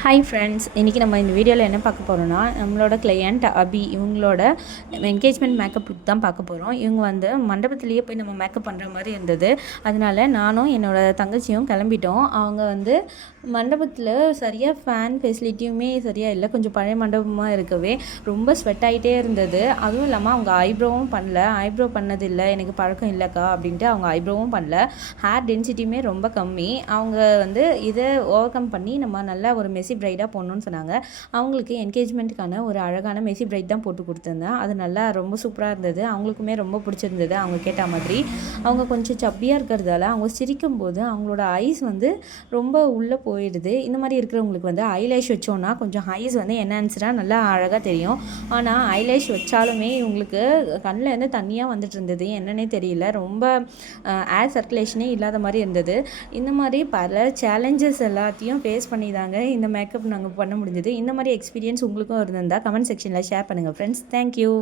Hi friends, இன்றைக்கி நம்ம இந்த வீடியோவில் என்ன பார்க்க போகிறோன்னா, நம்மளோட கிளையண்ட் அபி இவங்களோட என்கேஜ்மெண்ட் மேக்கப் லுக் தான் பார்க்க போகிறோம். இவங்க வந்து மண்டபத்திலேயே போய் நம்ம மேக்கப் பண்ணுற மாதிரி இருந்தது. அதனால நானும் என்னோடய தங்கச்சியும் கிளம்பிட்டோம். அவங்க வந்து மண்டபத்தில் சரியாக ஃபேன் ஃபெசிலிட்டியுமே சரியாக இல்லை, கொஞ்சம் பழைய மண்டபமாக இருக்கவே ரொம்ப ஸ்வெட் ஆகிட்டே இருந்தது. அதுவும் இல்லாமல் அவங்க ஐப்ரோவும் பண்ணல. ஐப்ரோ பண்ணதில்லை, எனக்கு பழக்கம் இல்லைக்கா அப்படின்ட்டு அவங்க ஐப்ரோவும் பண்ணல. ஹேர் டென்சிட்டியுமே ரொம்ப கம்மி. அவங்க வந்து இதை ஓவர் கம் பண்ணி நம்ம நல்லா ஒரு மெஸ்ஸி பிரைடாக போடணும்னு சொன்னாங்க. அவங்களுக்கு என்கேஜ்மெண்ட்டுக்கான ஒரு அழகான மெஸ்ஸி பிரைட் தான் போட்டு கொடுத்துருந்தேன். அது நல்லா ரொம்ப சூப்பராக இருந்தது. அவங்களுக்குமே ரொம்ப பிடிச்சிருந்தது. அவங்க கேட்ட மாதிரி அவங்க கொஞ்சம் சப்பியாக இருக்கிறதால அவங்க சிரிக்கும்போது அவங்களோட ஐஸ் வந்து ரொம்ப உள்ளே போயிடுது. இந்த மாதிரி இருக்கிறவங்களுக்கு வந்து ஐலேஷ் வச்சோன்னா கொஞ்சம் ஐஸ் வந்து என்ஹான்ஸ்டாக நல்லா அழகாக தெரியும். ஆனால் ஐலேஷ் வச்சாலுமே இவங்களுக்கு கண்ணில் இருந்து தண்ணியாக வந்துட்டு இருந்தது. என்னன்னே தெரியல, ரொம்ப ஏர் சர்க்குலேஷனே இல்லாத மாதிரி இருந்தது. இந்த மாதிரி பல சேலஞ்சஸ் எல்லாத்தையும் ஃபேஸ் பண்ணி தாங்க இந்த மேக்கப் நாங்கள் பண்ண முடிஞ்சது. இந்த மாதிரி எக்ஸ்பீரியன்ஸ் உங்களுக்கும் இருந்திருந்தால் கமெண்ட் செக்ஷனில் ஷேர் பண்ணுங்கள் ஃப்ரெண்ட்ஸ். தேங்க்யூ.